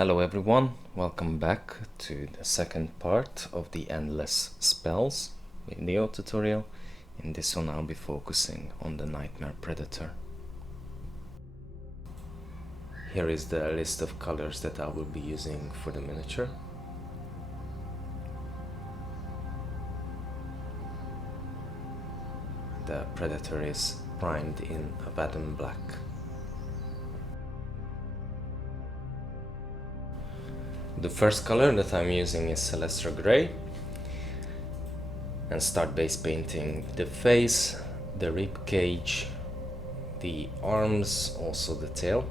Hello everyone, welcome back to the second part of the Endless Spells video tutorial. In this one I'll be focusing on the Nightmare Predator. Here is the list of colors that I will be using for the miniature. The Predator is primed in Abaddon black. The first color that I'm using is Celestra Grey, and start base painting the face, the rib cage, the arms, also the tail.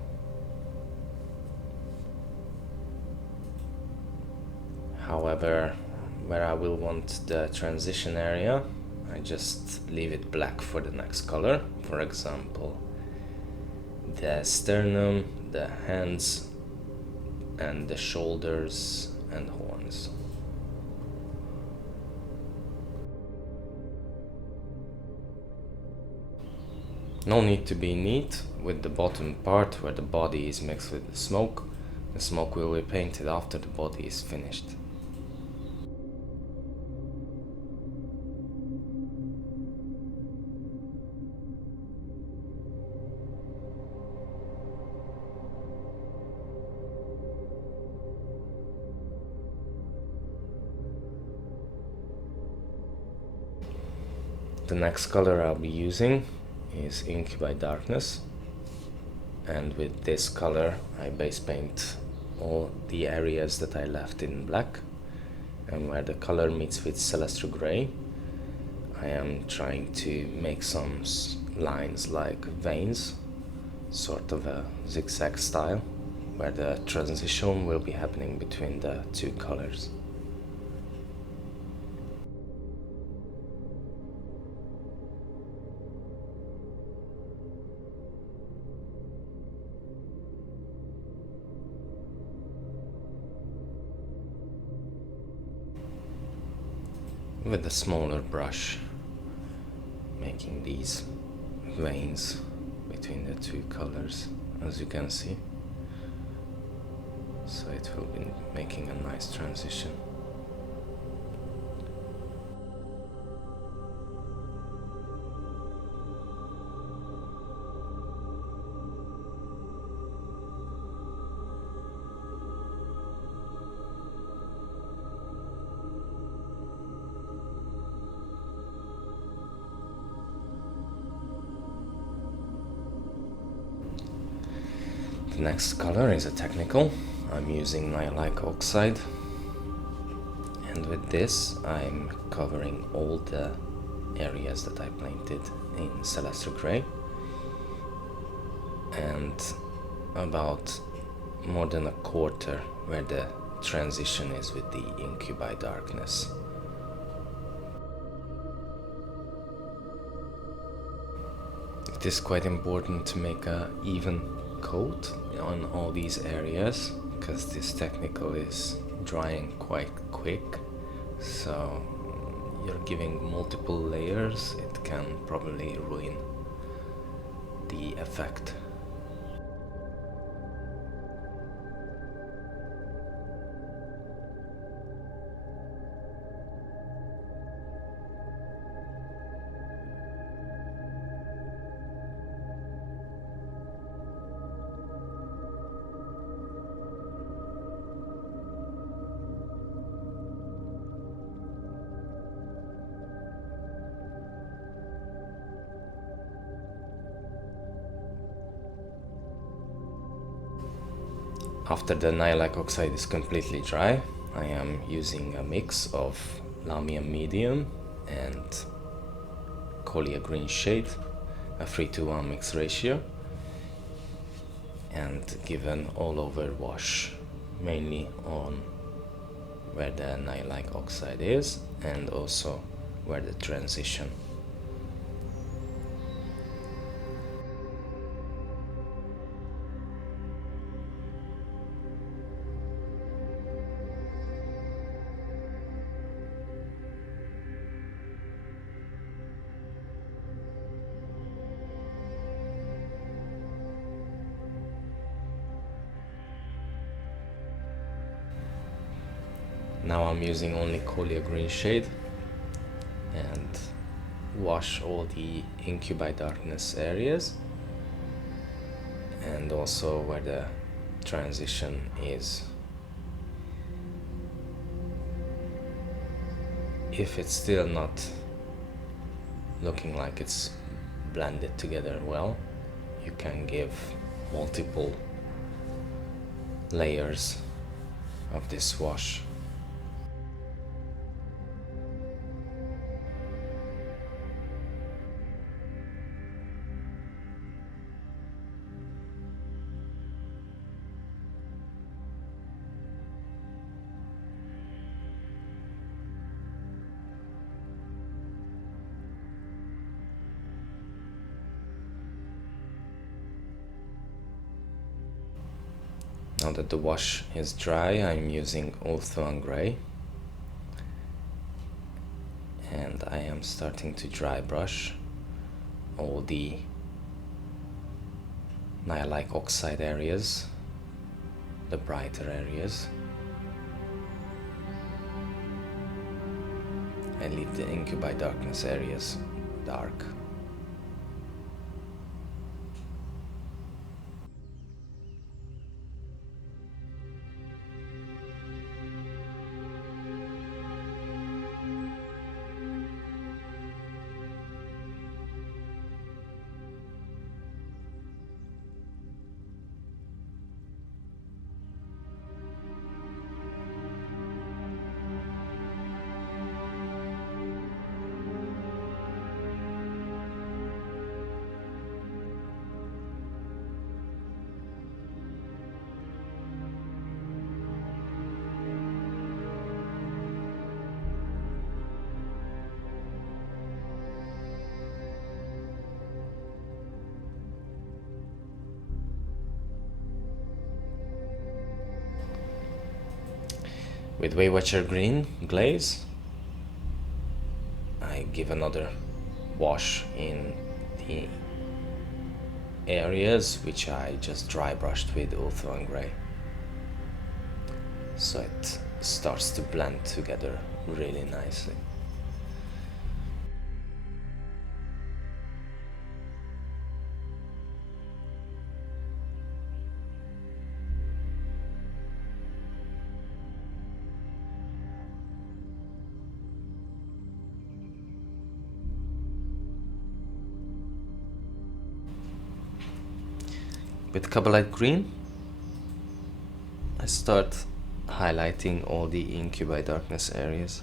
However, where I will want the transition area, I just leave it black for the next color. For example, the sternum, the hands, and the shoulders and horns. No need to be neat with the bottom part where the body is mixed with the smoke. The smoke will be painted after the body is finished. The next color I'll be using is Incubi Darkness, and with this color I base paint all the areas that I left in black, and where the color meets with Celestra Grey I am trying to make some lines like veins, sort of a zigzag style, where the transition will be happening between the two colors. With a smaller brush, making these veins between the two colors, as you can see, so it will be making a nice transition. The next color is a technical. I'm using Nihiliakh Oxide, and with this I'm covering all the areas that I painted in Celestra Grey, and about more than a quarter where the transition is with the Incubi Darkness. It is quite important to make an even coat on all these areas, because this technical is drying quite quick, so you're giving multiple layers, it can probably ruin the effect. After the Nihiliakh Oxide is completely dry, I am using a mix of Lahmian medium and Coelia Greenshade, a 3:1 mix ratio, and give an all-over wash, mainly on where the Nihiliakh Oxide is and also where the transition. Now I'm using only Coelia Greenshade and wash all the Incubi darkness areas, and also where the transition is. If it's still not looking like it's blended together well, you can give multiple layers of this wash. Now that the wash is dry, I'm using Ulthuan Grey, and I am starting to dry brush all the Nihiliakh Oxide areas, the brighter areas, and leave the Incubi darkness areas dark. With Waywatcher Green glaze, I give another wash in the areas which I just dry brushed with Ulthuan Grey, so it starts to blend together really nicely. With Cabalite Green, I start highlighting all the Incubi darkness areas.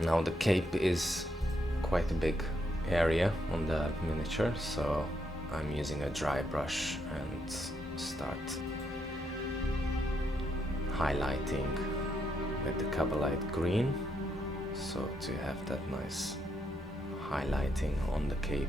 Now the cape is quite a big area on the miniature, so I'm using a dry brush and start highlighting with the Cabalite Green, so to have that nice highlighting on the cape.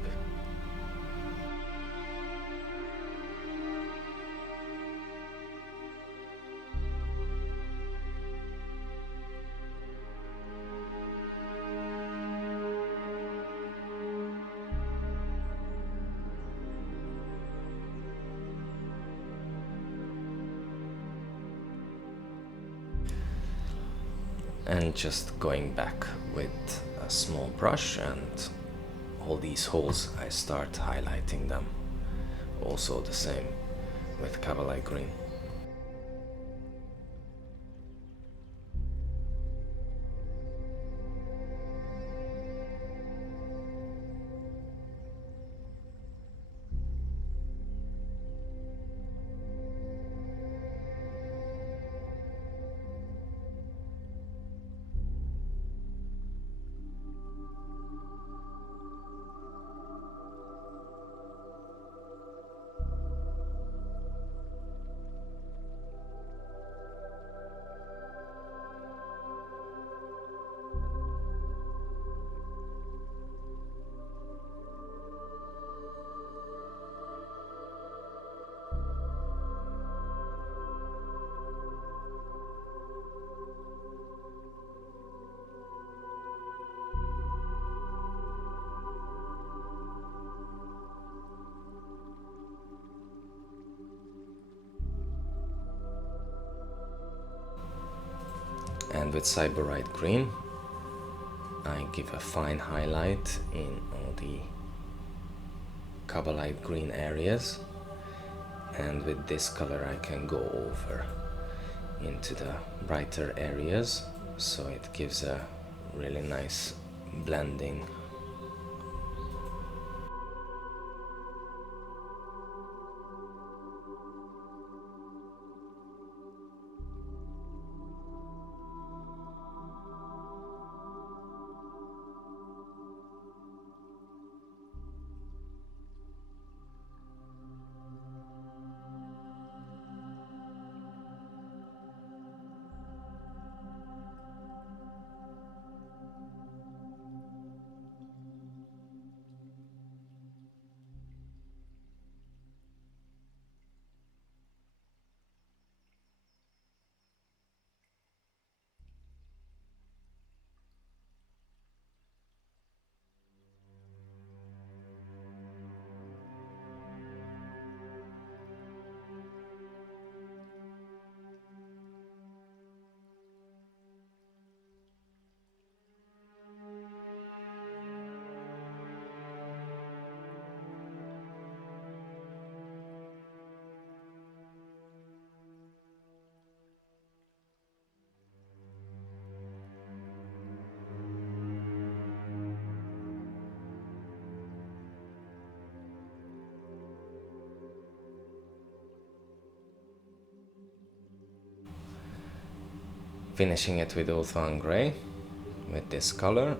And just going back with a small brush, and all these holes I start highlighting them, also the same with Cabalite Green. And with Sybarite green, I give a fine highlight in all the Cabalite green areas, and with this color I can go over into the brighter areas, so it gives a really nice blending. Finishing it with Ulthuan grey. With this color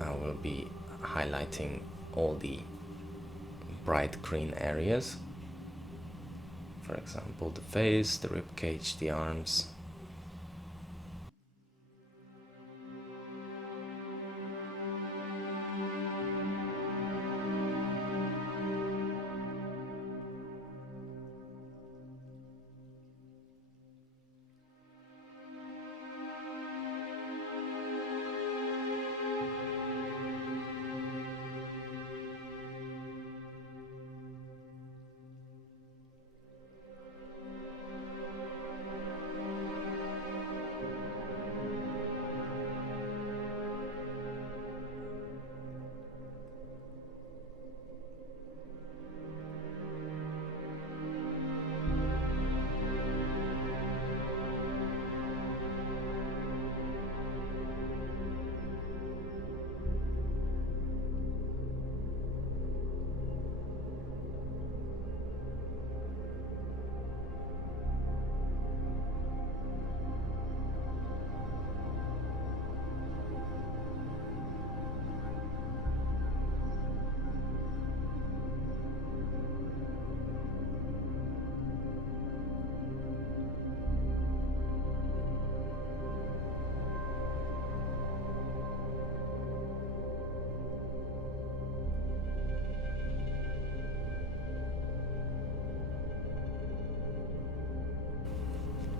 I will be highlighting all the bright green areas, for example the face, the ribcage, the arms.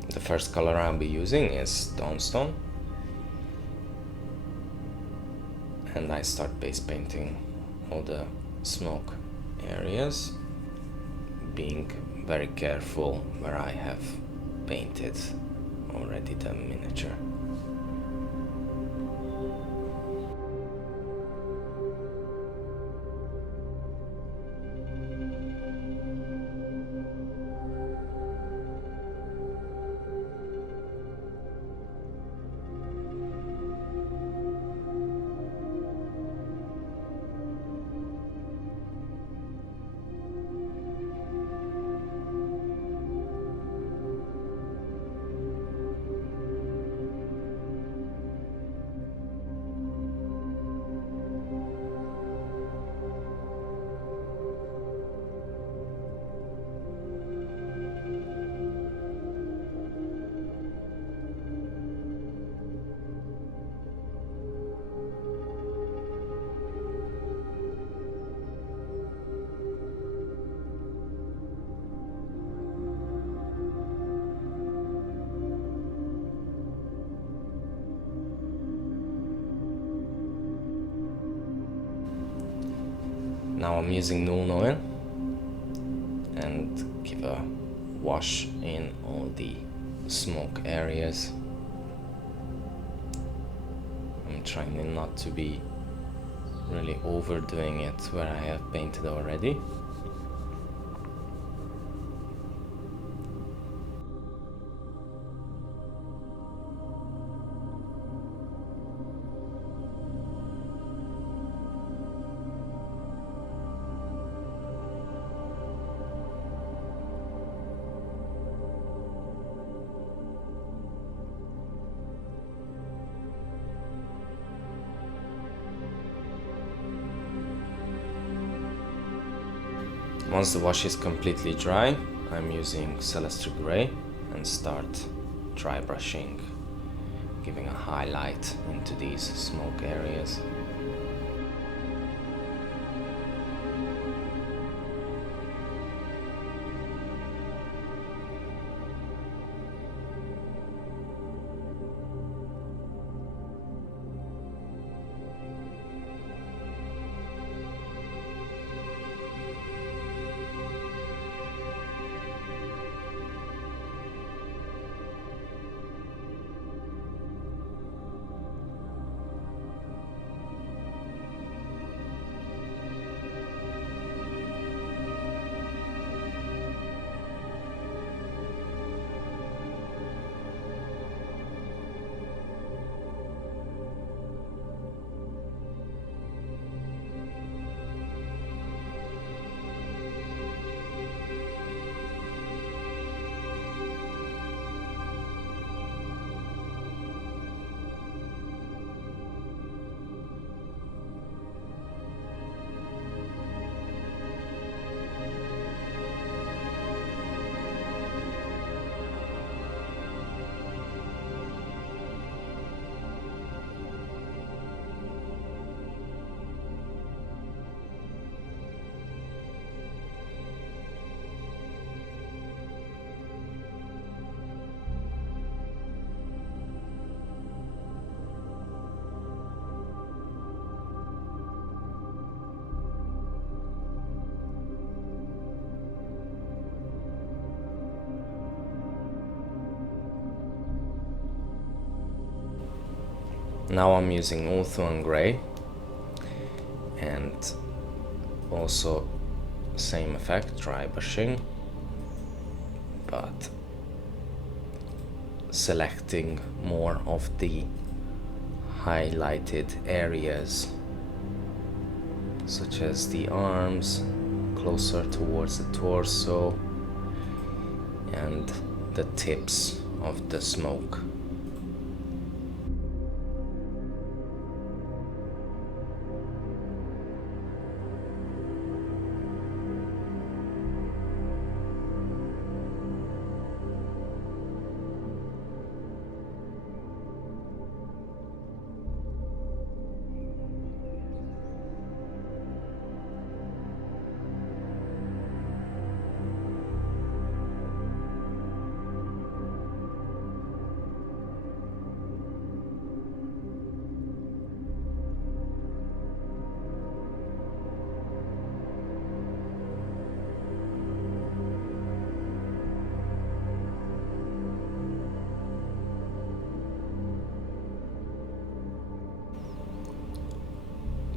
The first color I'll be using is Dawnstone, and I start base painting all the smoke areas, being very careful where I have painted already the miniature. Now I'm using Nuln oil and give a wash in all the smoke areas. I'm trying not to be really overdoing it where I have painted already. Once the wash is completely dry, I'm using Celestra Grey and start dry brushing, giving a highlight into these smoke areas. Now I'm using Ulthuan Grey and also same effect, dry brushing, but selecting more of the highlighted areas, such as the arms, closer towards the torso, and the tips of the smoke.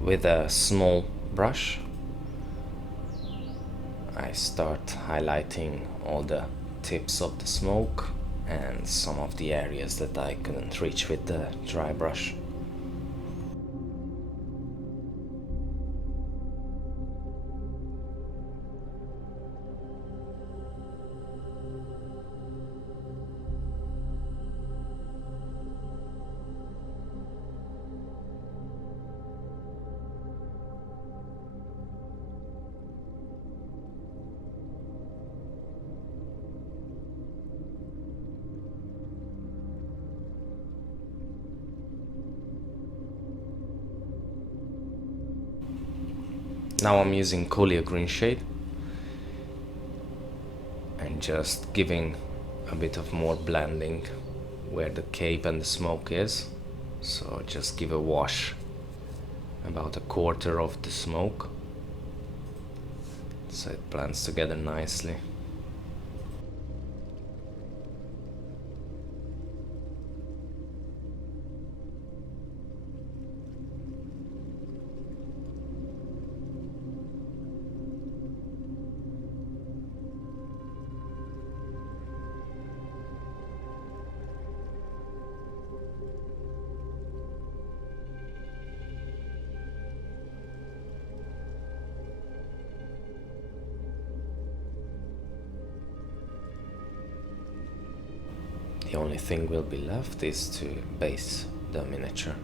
With a small brush, I start highlighting all the tips of the smoke and some of the areas that I couldn't reach with the dry brush. Now I'm using Coelia Greenshade and just giving a bit of more blending where the cape and the smoke is. So just give a wash about a quarter of the smoke so it blends together nicely. The only thing will be left is to base the miniature.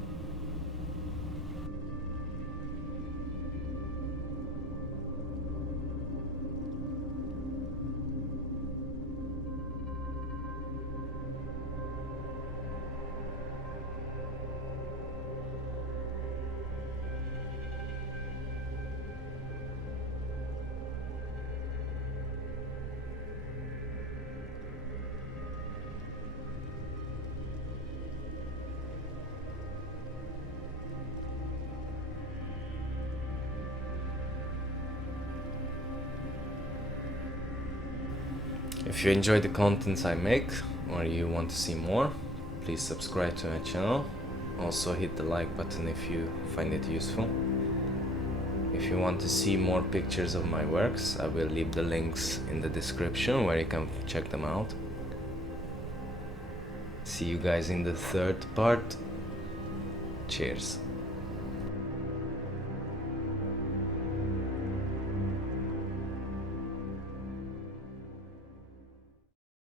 If you enjoy the contents I make, or you want to see more, please subscribe to my channel. Also hit the like button if you find it useful. If you want to see more pictures of my works, I will leave the links in the description where you can check them out. See you guys in the third part. Cheers.